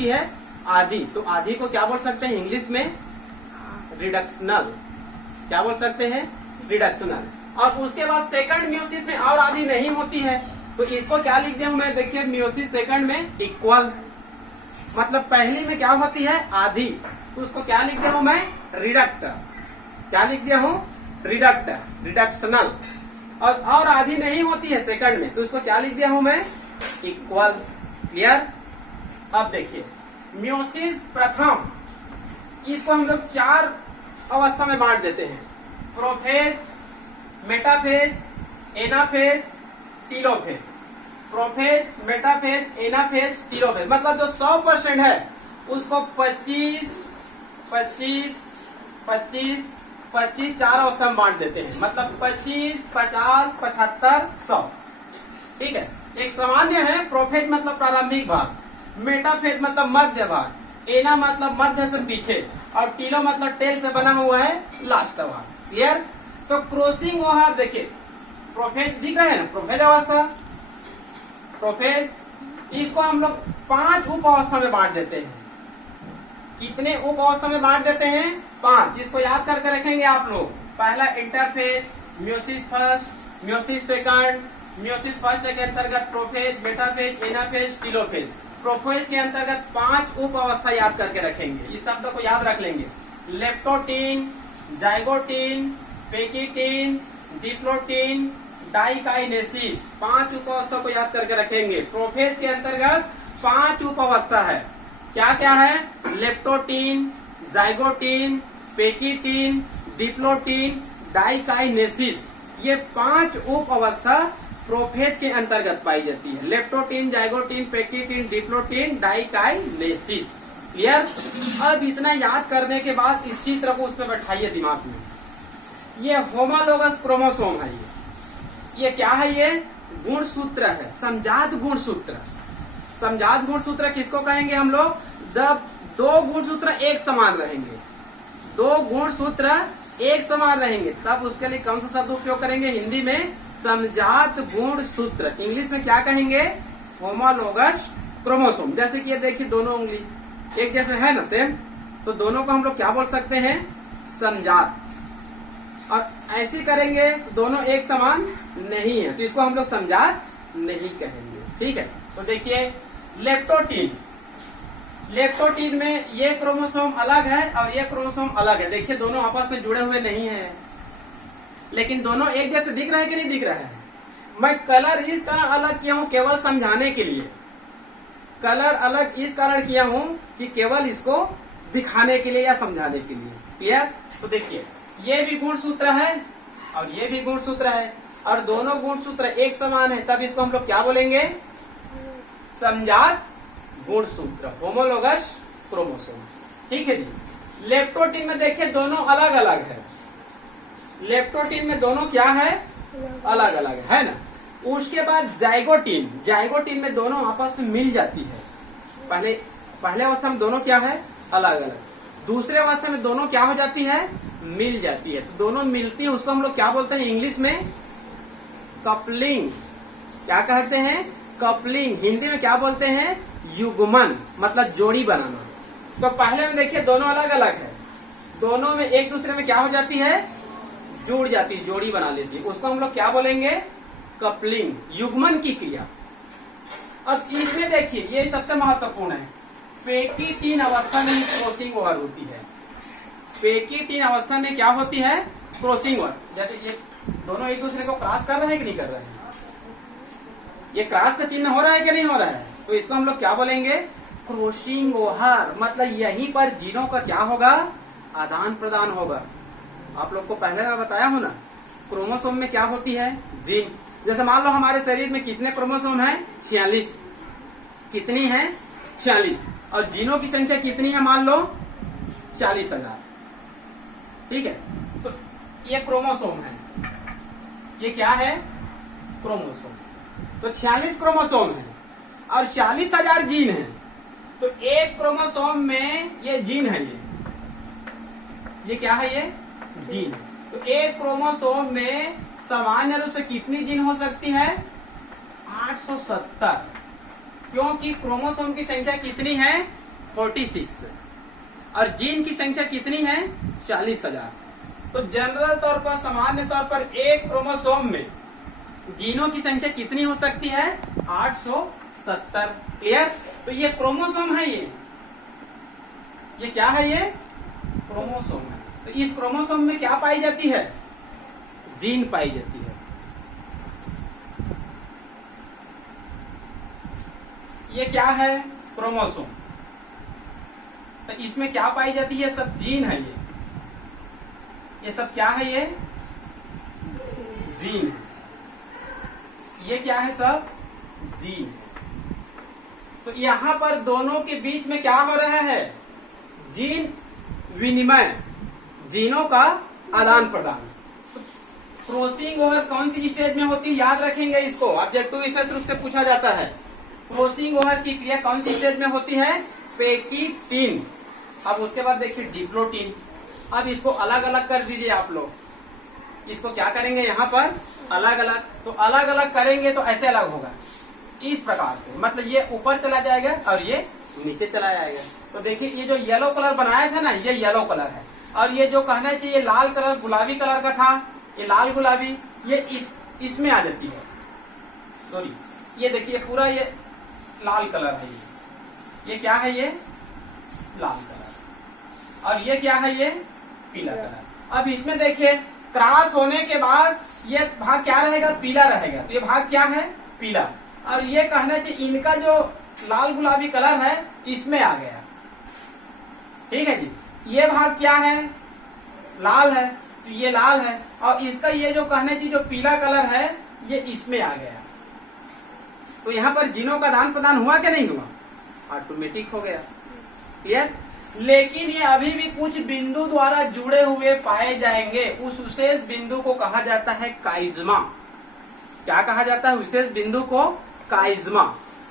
है आधी। तो आधी को क्या बोल सकते हैं इंग्लिश में? रिडक्शनल। क्या बोल सकते हैं? रिडक्शनल। और उसके बाद सेकंड म्यूसिस में और आधी नहीं होती है, तो इसको क्या लिख दिया हूं मैं? देखिए म्यूसिस सेकंड में इक्वल, मतलब पहली में क्या होती है? आधी, तो उसको क्या लिख दिया हूं मैं? रिडक्टर। क्या लिख दिया हूं? रिडक्टर, रिडक्शनल। और आधी नहीं होती है सेकंड में, तो उसको क्या लिख दिया हूं मैं? इक्वल। क्लियर? अब देखिए म्यूसिस प्रथम, इसको हम लोग 4 अवस्था में बांट देते हैं: prophase, metaphase, anaphase, telophase. Prophase, metaphase, anaphase, telophase, मतलब जो 100% है उसको 25, 25, 25, 25 4 अवस्था में बांट देते हैं, मतलब 25, 50, 75, 100। ठीक है। एक सामान्य है प्रोफेज मतलब प्रारंभिक भाग, मेटाफेज मतलब मध्य भाग, एना मतलब मध्य से पीछे, और टीलो मतलब टेल से बना हुआ है लास्ट भाग। क्लियर? तो क्रॉसिंग ओवर देखिए, प्रोफेज दिख रहा है ना, प्रोफेज अवस्था, प्रोफेज, इसको हम लोग 5 उप अवस्था में बांट देते हैं। कितने उप अवस्था में बांट देते हैं? 5। इसको याद करके रखेंगे आप लोग। पहला interphase, meiosis first, meiosis second, meiosis first के अंतर्गत prophase, metaphase, anaphase, telophase. Prophase के अंतर्गत 5 उप अवस्था याद करके रखेंगे, इस शब्द को याद रख लेंगे: leptotene, zygotene, pachytene, diplotene, diakinesis. 5 उप अवस्था को याद करके रखेंगे। प्रोफेज के अंतर्गत 5 उप अवस्था है। क्या क्या है? Leptotene, zygotene, pachytene, diplotene, diakinesis. ये 5 उप अवस्था प्रोफेज के अंतर्गत पाई जाती है: leptotene, zygotene, pachytene, diplotene, diakinesis. Clear? अब इतना याद करने के बाद इस चित्र को उस पर बैठाइए दिमाग में। ये होमोलोगस क्रोमोसोम है। ये क्या है? ये गुणसूत्र है, समजात गुणसूत्र। समजात गुणसूत्र किसको कहेंगे हम लोग? जब 2 गुणसूत्र एक समान रहेंगे, 2 गुणसूत्र एक समान रहेंगे, तब उसके लिए कौन सा शब्द उपयोग करेंगे हिंदी में? समजात गुणसूत्र। इंग्लिश में क्या कहेंगे? Homologous chromosome. जैसे कि ये देखिए दोनों उंगली एक जैसे है ना, सेम, तो दोनों को हम लोग क्या बोल सकते हैं? समजात। और ऐसे करेंगे दोनों एक समान नहीं है, तो इसको हम लोग समजात नहीं कहेंगे। ठीक है। तो देखिए लेप्टोटीन, लेप्टोटीन में ये क्रोमोसोम अलग है और ये क्रोमोसोम अलग है। देखिए दोनों आपस में जुड़े हुए नहीं है, लेकिन दोनों एक जैसे दिख रहे हैं कि नहीं दिख रहा है? मैं कलर इस कारण अलग किया हूं केवल समझाने के लिए। कलर अलग इस कारण किया हूं कि केवल इसको दिखाने के लिए या समझाने के लिए। क्लियर? तो देखिए ये भी गुणसूत्र है और ये भी गुणसूत्र है, और दोनों गुणसूत्र एक समान है, तब इसको हम लोग क्या बोलेंगे? समजात गुणसूत्र, होमोलोगस क्रोमोसोम। ठीक है जी। लेप्टोटीन में देखिए दोनों अलग अलग है। लेप्टोटीन में दोनों क्या है? अलग अलग है ना। उसके बाद जाइगोटीन, जाइगोटीन में दोनों आपस में मिल जाती है। पहले अवस्था में दोनों क्या है? अलग अलग। दूसरे अवस्था में दोनों क्या हो जाती है? मिल जाती है। तो दोनों मिलती है, उसको हम लोग क्या बोलते हैं इंग्लिश में? कपलिंग। क्या कहते हैं? कपलिंग। हिंदी में क्या बोलते हैं? युग्मन, मतलब जोड़ी बनाना। तो पहले में देखिए दोनों अलग अलग है, दोनों में एक दूसरे में क्या हो जाती है? जुड़ जाती है, जोड़ी बना लेती है। उसको हम लोग क्या बोलेंगे? कपलिंग, युग्मन की क्रिया। अब इसमें देखिए ये सबसे महत्वपूर्ण है, पेकिटीन अवस्था में क्रॉसिंग ओवर होती है। पेकिटीन अवस्था में क्या होती है? Crossing over. जैसे ये दोनों एक दूसरे को क्रॉस कर रहे हैं कि नहीं कर रहे हैं? ये क्रॉस का चिन्ह हो रहा है कि नहीं हो रहा है? तो इसको हम लोग क्या बोलेंगे? Crossing over. मतलब यहीं पर जीनों का क्या होगा? आदान प्रदान होगा। आप लोग को पहले मैं बताया हूं ना, क्रोमोसोम में क्या होती है? जीन। जैसे मान लो हमारे शरीर में कितने क्रोमोसोम हैं? 46। कितनी है? 46। और जीनों की संख्या कितनी है? मान लो 40,000। ठीक है। तो ये क्रोमोसोम है, ये क्या है? क्रोमोसोम। तो 46 क्रोमोसोम है और 40,000 जीन है। तो एक क्रोमोसोम में ये जीन है, ये क्या है? ये जीन। तो एक क्रोमोसोम में सामान्य रूप से कितनी जीन हो सकती है? 870। क्योंकि क्रोमोसोम की संख्या कितनी है? 46 और जीन की संख्या कितनी है 40,000। तो जनरल तौर पर सामान्य तौर पर एक क्रोमोसोम में जीनों की संख्या कितनी हो सकती है 870। क्लियर। तो ये क्रोमोसोम है, ये क्या है, ये क्रोमोसोम है। तो इस क्रोमोसोम में क्या पाई जाती है जीन पाई जाती है। ये क्या है क्रोमोसोम। तो इसमें क्या पाई जाती है सब जीन है। ये सब क्या है, ये जीन है। ये क्या है सब जीन है। तो यहां पर दोनों के बीच में क्या हो रहा है जीन विनिमय, जीनों का आदान प्रदान। क्रॉसिंग ओवर कौन सी स्टेज में होती है याद रखेंगे इसको, ऑब्जेक्टिव विशेष रूप से पूछा जाता है। क्रॉसिंग ओवर की क्रिया कौन सी स्टेज में होती है पेकिटीन। अब उसके बाद देखिए डिप्लोटीन। अब इसको अलग अलग कर दीजिए आप लोग। इसको क्या करेंगे यहाँ पर अलग अलग, तो अलग अलग करेंगे तो ऐसे अलग होगा इस प्रकार से, मतलब ये ऊपर चला जाएगा और ये नीचे चला जाएगा। तो देखिए ये जो येलो कलर बनाया था ना, ये येलो कलर है, और ये जो कहना चाहिए लाल कलर गुलाबी कलर का था, ये लाल गुलाबी, ये इसमें आ जाती है। सॉरी, ये देखिए पूरा ये लाल कलर है। ये क्या है, ये लाल कलर, और ये क्या है, ये पीला कलर। अब इसमें देखिए क्रॉस होने के बाद ये भाग क्या रहेगा, पीला रहेगा। तो ये भाग क्या है, पीला। और ये कहना चाहिए इनका जो लाल गुलाबी कलर है इसमें आ गया। ठीक है जी। ये भाग क्या है, लाल है, तो ये लाल है, और इसका ये जो कहना चाहिए जो पीला कलर है ये इसमें आ गया। तो यहाँ पर जीनों का आदान प्रदान हुआ कि नहीं हुआ, ऑटोमेटिक हो गया। क्लियर। लेकिन ये अभी भी कुछ बिंदु द्वारा जुड़े हुए पाए जाएंगे। उस विशेष बिंदु को कहा जाता है काइज़मा। क्या कहा जाता है विशेष बिंदु को, काइज़मा।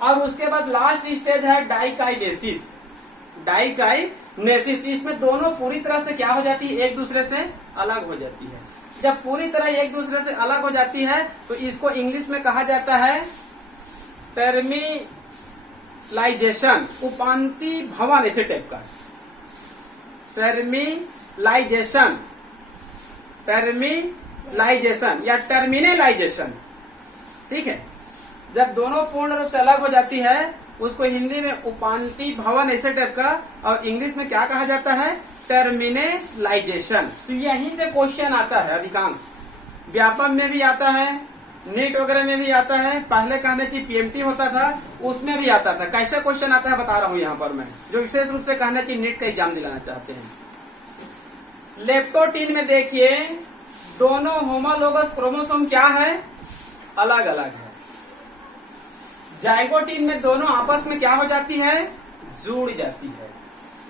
और उसके बाद लास्ट स्टेज है डाइकाइनेसिस। डाइकाइनेसिस, इसमें दोनों पूरी तरह से क्या हो जाती है, एक दूसरे से अलग हो जाती है। जब पूरी तरह एक दूसरे से अलग हो जाती है तो इसको इंग्लिश में कहा जाता है टर्मिलाइजेशन, उपांति भवन, ऐसे टाइप का टर्मिलाइजेशन या टर्मिनलाइजेशन। ठीक है। जब दोनों पूर्ण रूप से अलग हो जाती है उसको हिंदी में उपांति भवन ऐसे टाइप का, और इंग्लिश में क्या कहा जाता है, टर्मिनलाइजेशन। तो यहीं से क्वेश्चन आता है, अधिकांश व्यापम में भी आता है, नीट वगैरह में भी आता है, पहले कहने चाहिए पीएमटी होता था उसमें भी आता था। कैसे क्वेश्चन आता है बता रहा हूं यहाँ पर मैं, जो विशेष रूप से कहना चाहिए नीट का एग्जाम दिलाना चाहते हैं। लेप्टोटीन में देखिए दोनों होमोलोगस क्रोमोसोम क्या है, अलग अलग है। जाइगोटीन में दोनों आपस में क्या हो जाती है, जुड़ जाती है।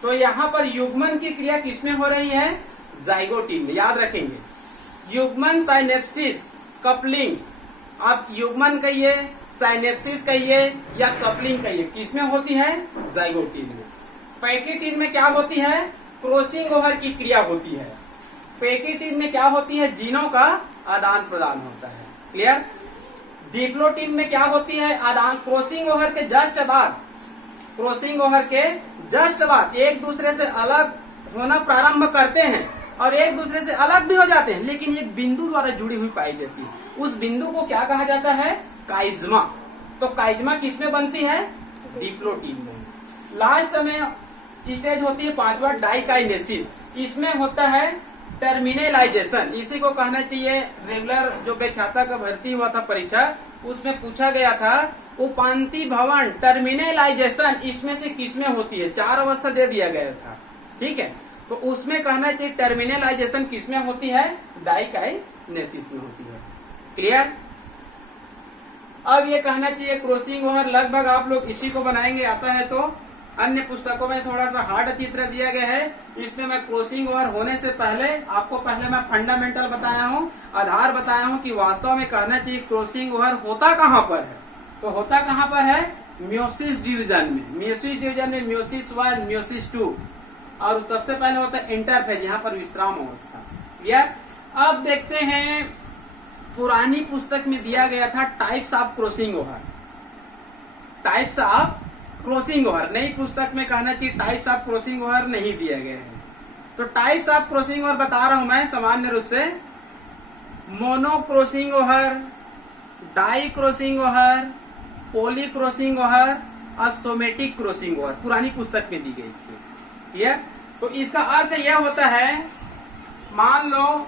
तो यहाँ पर युग्मन की क्रिया किसमें हो रही है, जाइगोटीन में। याद रखेंगे युग्मन, साइनेप्सिस, कपलिंग। आप युग्मन कहिए, साइनेप्सिस कहिए या कपलिंग कहिए, किसमें होती है, जाइगोटीन में। पैकेटीन में क्या होती है, क्रॉसिंग ओवर की क्रिया होती है। पैकेटीन में क्या होती है, जीनों का आदान प्रदान होता है। क्लियर। डिप्लोटीन में क्या होती है, आदान, क्रॉसिंग ओवर के जस्ट बाद एक दूसरे से अलग होना प्रारंभ करते हैं और एक दूसरे से अलग भी हो जाते हैं, लेकिन एक बिंदु द्वारा जुड़ी हुई पाई जाती है। उस बिंदु को क्या कहा जाता है, काइज़मा। तो काइज़मा किसमें बनती है, डिप्लोटीन में। लास्ट में स्टेज होती है पांचवा, डाइकाइनेसिस। इसमें होता है टर्मिनलाइजेशन। इसी को कहना चाहिए, रेगुलर जो व्याख्याता का भर्ती हुआ था परीक्षा उसमें पूछा गया था उपांति भवन, टर्मिनलाइजेशन इसमें से किसमें होती है, 4 अवस्था दे दिया गया था। ठीक है। तो उसमें कहना चाहिए टर्मिनलाइजेशन किसमें होती है, डाइकाइनेसिस में होती है। क्लियर। अब ये कहना चाहिए क्रॉसिंग ओवर लगभग आप लोग इसी को बनाएंगे, आता है तो। अन्य पुस्तकों में थोड़ा सा हार्ड चित्र दिया गया है, इसमें मैं क्रॉसिंग ओवर होने से पहले आपको पहले मैं फंडामेंटल बताया हूँ, आधार बताया हूँ कि वास्तव में कहना चाहिए क्रॉसिंग ओवर होता कहाँ पर है। तो होता कहाँ पर है, मियोसिस डिवीजन में। मियोसिस डिवीजन में मियोसिस 1, मियोसिस 2, और सबसे पहले होता है इंटरफेज, यहाँ पर विश्राम अवस्था। क्लियर। अब देखते हैं पुरानी पुस्तक में दिया गया था types of crossing over. Types of crossing over, नई पुस्तक में कहना चाहिए टाइप्स ऑफ क्रॉसिंग ओवर नहीं दिए गए हैं। तो टाइप्स ऑफ क्रॉसिंग ओवर बता रहा हूं मैं सामान्य रूप से, mono crossing over, di crossing over, poly crossing over और सोमेटिक क्रॉसिंग ओवर पुरानी पुस्तक में दी गई थी। क्लियर? तो इसका अर्थ यह होता है, मान लो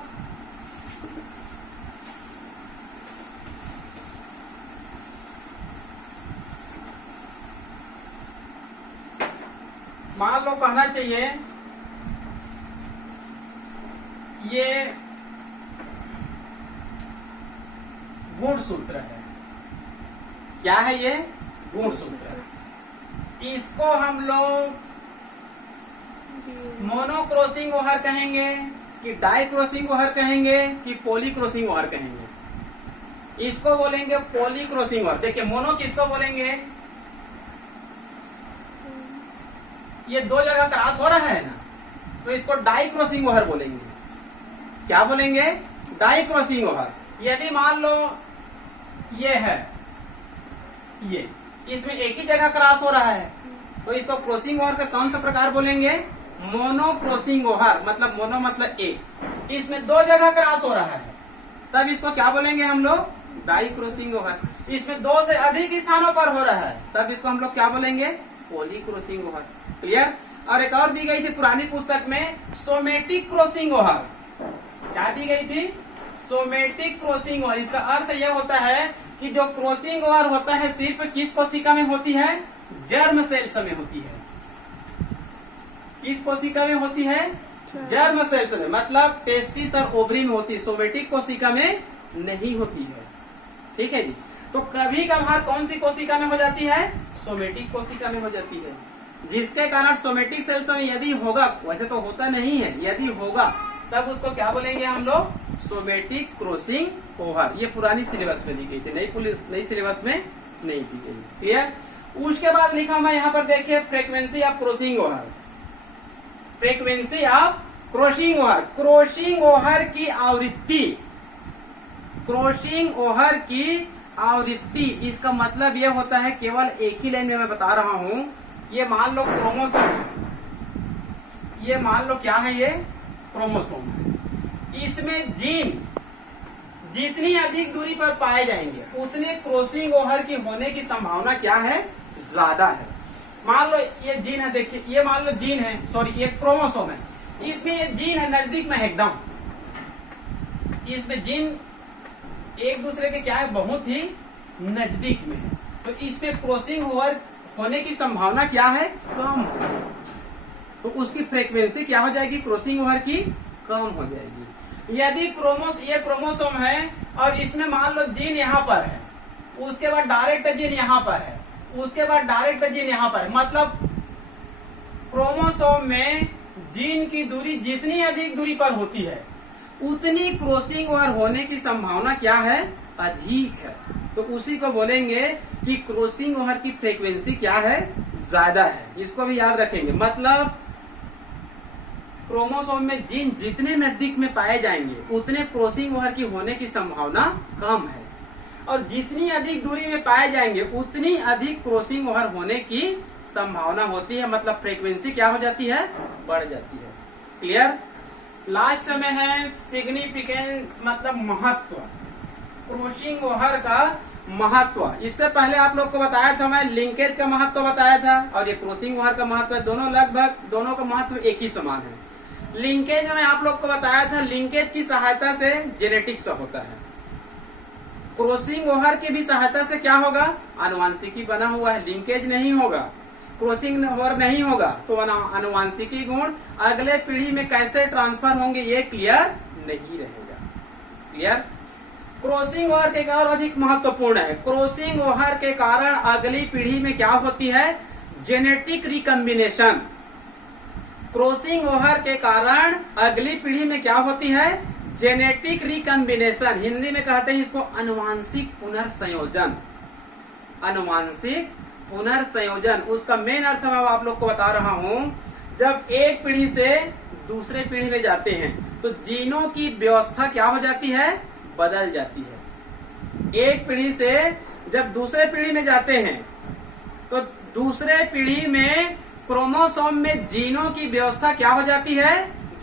कहना चाहिए ये गुणसूत्र है। क्या है ये? गुणसूत्र। इसको हम लोग मोनो क्रॉसिंग ओवर कहेंगे कि डाई क्रॉसिंग ओवर कहेंगे कि पॉली क्रॉसिंग ओवर कहेंगे? इसको बोलेंगे पॉली क्रॉसिंग ओवर। देखिए मोनो किसको बोलेंगे? ये दो जगह क्रॉस हो रहा है ना, तो इसको डाई क्रॉसिंग ओवर बोलेंगे। क्या बोलेंगे? Di crossing over. यदि मान लो ये है, ये इसमें एक ही जगह क्रॉस हो रहा है, तो इसको क्रॉसिंग ओवर का कौन सा प्रकार बोलेंगे? Mono crossing over. मतलब मोनो मतलब एक, इसमें दो जगह क्रॉस हो रहा है, तब इसको क्या बोलेंगे हम लोग? डाई क्रॉसिंग ओवर। इसमें दो से अधिक स्थानों पर हो रहा है, तब इसको हम लोग क्या बोलेंगे? Poly crossing over. क्लियर? और एक और दी गई थी पुरानी पुस्तक में, सोमेटिक क्रॉसिंग ओवर। क्या दी गई थी? Somatic crossing over. इसका अर्थ यह होता है कि जो क्रॉसिंग ओवर होता है सिर्फ किस कोशिका में होती है? जर्म सेल्स में होती है। किस कोशिका में होती है? जर्म सेल्स में, मतलब टेस्टिस और ओवरी में होती है, सोमेटिक कोशिका में नहीं होती है। ठीक है जी। तो कभी कभार कौन सी कोशिका में हो जाती है? सोमेटिक कोशिका में हो जाती है, जिसके कारण सोमेटिक सेल्स में यदि होगा, वैसे तो होता नहीं है, यदि होगा तब उसको क्या बोलेंगे हम लोग? Somatic crossing over. ये पुरानी सिलेबस में दी गई थी, नई सिलेबस में नहीं दी गई। क्लियर? उसके बाद लिखा मैं यहाँ पर देखिए, frequency of crossing over. Frequency of crossing over, crossing over की आवृत्ति, क्रॉसिंग ओवर की आवृत्ति। इसका मतलब यह होता है, केवल एक ही लाइन में मैं बता रहा हूं, ये मान लो क्रोमोसोम है, ये मान लो क्या है? ये क्रोमोसोम है। इसमें जीन जितनी अधिक दूरी पर पाए जाएंगे उतने क्रॉसिंग ओवर की होने की संभावना क्या है? ज्यादा है। मान लो ये जीन है, देखिए ये मान लो जीन है, सॉरी ये क्रोमोसोम है, इसमें ये जीन है नजदीक में एकदम, इसमें जीन एक दूसरे के क्या है? बहुत ही नजदीक में है, तो इसमें क्रॉसिंग ओवर होने की संभावना क्या है? कम है। तो उसकी फ्रीक्वेंसी क्या हो जाएगी? क्रॉसिंग ओवर की कम हो जाएगी। यदि ये क्रोमोसोम है और इसमें मान लो जीन यहाँ पर है, उसके बाद डायरेक्ट जीन यहाँ पर है, उसके बाद डायरेक्ट जीन यहाँ पर है, मतलब क्रोमोसोम में जीन की दूरी जितनी अधिक दूरी पर होती है उतनी क्रॉसिंग ओवर होने की संभावना क्या है? अधिक है। तो उसी को बोलेंगे कि क्रॉसिंग ओवर की फ्रीक्वेंसी क्या है? ज्यादा है। इसको भी याद रखेंगे। मतलब क्रोमोसोम में जीन जितने नजदीक में पाए जाएंगे उतने क्रॉसिंग ओवर की होने की संभावना कम है, और जितनी अधिक दूरी में पाए जाएंगे उतनी अधिक क्रॉसिंग ओवर होने की संभावना होती है। मतलब फ्रीक्वेंसी क्या हो जाती है? बढ़ जाती है। क्लियर? लास्ट में है सिग्निफिकेंस, मतलब महत्व, क्रॉसिंग ओवर का महत्व। इससे पहले आप लोग को बताया था मैं, लिंकेज का महत्व बताया था, और ये क्रॉसिंग ओवर का महत्व, दोनों लगभग दोनों का महत्व एक ही समान है। लिंकेज में आप लोग को बताया था, लिंकेज की सहायता से जेनेटिक्स होता है। क्रॉसिंग ओवर की भी सहायता से क्या होगा? आनुवांशिकी बना हुआ है, लिंकेज नहीं होगा, क्रॉसिंग ओवर नहीं होगा, तो आनुवांशिकी गुण अगले पीढ़ी में कैसे ट्रांसफर होंगे ये क्लियर नहीं रहेगा। क्लियर? क्रॉसिंग ओवर के कारण अधिक महत्वपूर्ण है। क्रॉसिंग ओवर के कारण अगली पीढ़ी में क्या होती है? Genetic recombination. क्रॉसिंग ओवर के कारण अगली पीढ़ी में क्या होती है? Genetic recombination. हिंदी में कहते हैं इसको अनुवांशिक पुनर्संयोजन। अनुवांशिक पुनर्संयोजन, उसका मेन अर्थ मैं आप लोग को बता रहा हूं। जब एक पीढ़ी से दूसरे पीढ़ी में जाते हैं तो जीनों की व्यवस्था क्या हो जाती है? बदल जाती है। एक पीढ़ी से जब दूसरे पीढ़ी में जाते हैं तो दूसरे पीढ़ी में क्रोमोसोम में जीनों की व्यवस्था क्या हो जाती है,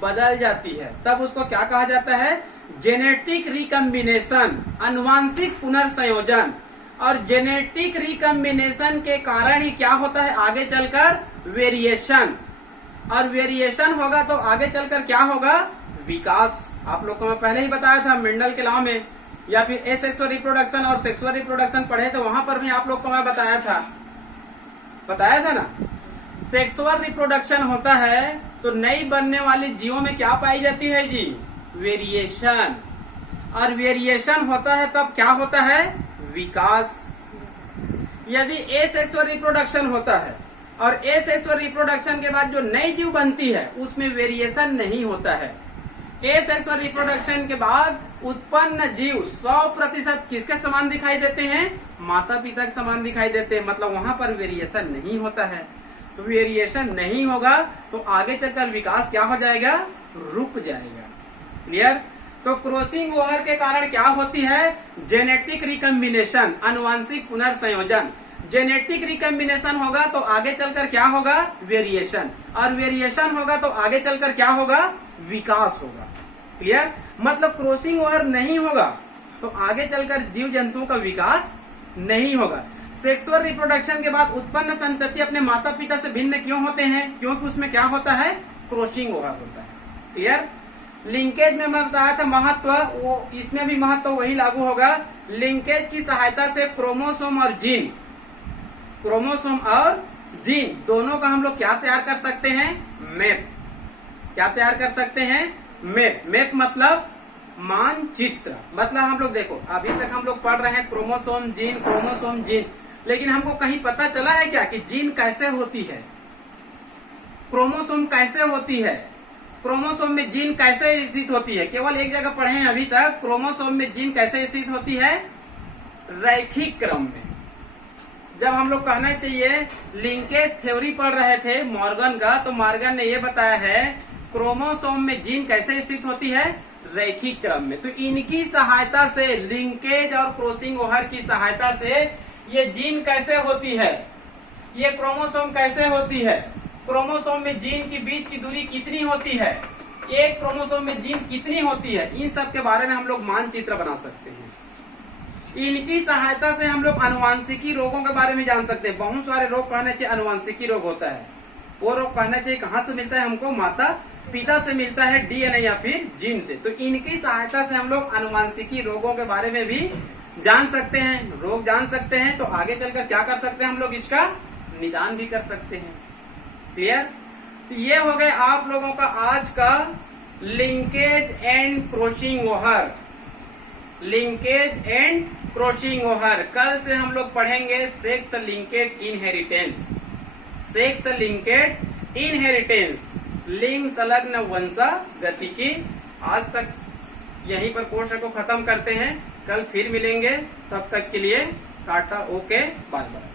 बदल जाती है, तब उसको क्या कहा जाता है, जेनेटिक रिकम्बिनेशन, अनुवांशिक पुनर्संयोजन। और जेनेटिक रिकम्बिनेशन के कारण ही क्या होता है, आगे चलकर वेरिएशन, और वेरिएशन होगा तो आगे चलकर क्या होगा, विकास। आप लोग को मैं पहले ही बताया था मेंडल के लॉ में, या फिर एसेक्सुअल रिप्रोडक्शन और सेक्सुअल रिप्रोडक्शन पढ़े तो वहां पर भी आप लोग को मैं बताया था ना। सेक्सुअल रिप्रोडक्शन होता है तो नई बनने वाली जीवों में क्या पाई जाती है जी, वेरिएशन। और वेरिएशन होता है तब क्या होता है, विकास। यदि एसेक्सुअल रिप्रोडक्शन होता है और एसेक्सुअल रिप्रोडक्शन के बाद जो नई जीव बनती है उसमें वेरिएशन नहीं होता है। एसेक्सुअल रिप्रोडक्शन के बाद उत्पन्न जीव 100% किसके समान दिखाई देते हैं, माता पिता के समान दिखाई देते हैं, मतलब वहां पर वेरिएशन नहीं होता है। तो वेरिएशन नहीं होगा तो आगे चलकर विकास क्या हो जाएगा, रुक जाएगा। क्लियर। तो क्रॉसिंग ओवर के कारण क्या होती है, जेनेटिक रिकम्बिनेशन, अनुवांशिक पुनर्संयोजन। जेनेटिक रिकम्बिनेशन होगा तो आगे चलकर क्या होगा, वेरिएशन, और वेरिएशन होगा तो आगे चलकर क्या होगा, विकास होगा। क्लियर। मतलब क्रॉसिंग ओवर नहीं होगा तो आगे चलकर जीव जंतुओं का विकास नहीं होगा। सेक्सुअल रिप्रोडक्शन के बाद उत्पन्न संतति अपने माता पिता से भिन्न क्यों होते हैं, क्योंकि उसमें क्या होता है, क्रॉसिंग ओवर होता है। क्लियर। लिंकेज में मैं बताया था महत्व, वो इसमें भी महत्व वही लागू होगा। लिंकेज की सहायता से क्रोमोसोम और जीन, क्रोमोसोम और जीन दोनों का हम लोग क्या तैयार कर सकते हैं, मैप। क्या तैयार कर सकते हैं, मैप। मैप मतलब मानचित्र। मतलब हम लोग देखो अभी तक हम लोग पढ़ रहे हैं क्रोमोसोम जीन, क्रोमोसोम जीन, लेकिन हमको कहीं पता चला है क्या कि जीन कैसे होती है, क्रोमोसोम कैसे होती है, क्रोमोसोम में जीन कैसे स्थित होती है। केवल एक जगह पढ़े हैं अभी तक, क्रोमोसोम में जीन कैसे स्थित होती है, रैखिक क्रम में। जब हम लोग कहना चाहिए लिंकेज थ्योरी पढ़ रहे थे मॉर्गन का, तो मॉर्गन ने यह बताया है क्रोमोसोम में जीन कैसे स्थित होती है, रैखिक क्रम में। तो इनकी सहायता से, लिंकेज और क्रॉसिंग ओवर की सहायता से ये जीन कैसे होती है, ये क्रोमोसोम कैसे होती है, क्रोमोसोम में जीन की बीच की दूरी कितनी होती है, एक क्रोमोसोम में जीन कितनी होती है, इन सब के बारे में हम लोग मानचित्र बना सकते हैं। इनकी सहायता से हम लोग अनुवांशिकी रोगों के बारे में जान सकते हैं। बहुत सारे रोग कहने चाहिए अनुवांशिकी रोग होता है, वो रोग कहना चाहिए कहाँ से मिलता है हमको, माता पिता से मिलता है, डीएनए या फिर जीन से। तो इनकी सहायता से हम लोग अनुवांशिकी रोगों के बारे में भी जान सकते हैं, रोग जान सकते हैं। तो आगे चलकर क्या कर सकते हैं हम लोग, इसका निदान भी कर सकते हैं। क्लियर। तो ये हो गए आप लोगों का आज का linkage and crossing over, linkage and crossing over. कल से हम लोग पढ़ेंगे sex linked inheritance, sex linked inheritance, लिंग संलग्न वंशागतिकी। आज तक यहीं पर कोर्स को खत्म करते हैं, कल फिर मिलेंगे, तब तक के लिए टाटा, ओके, बाय बाय।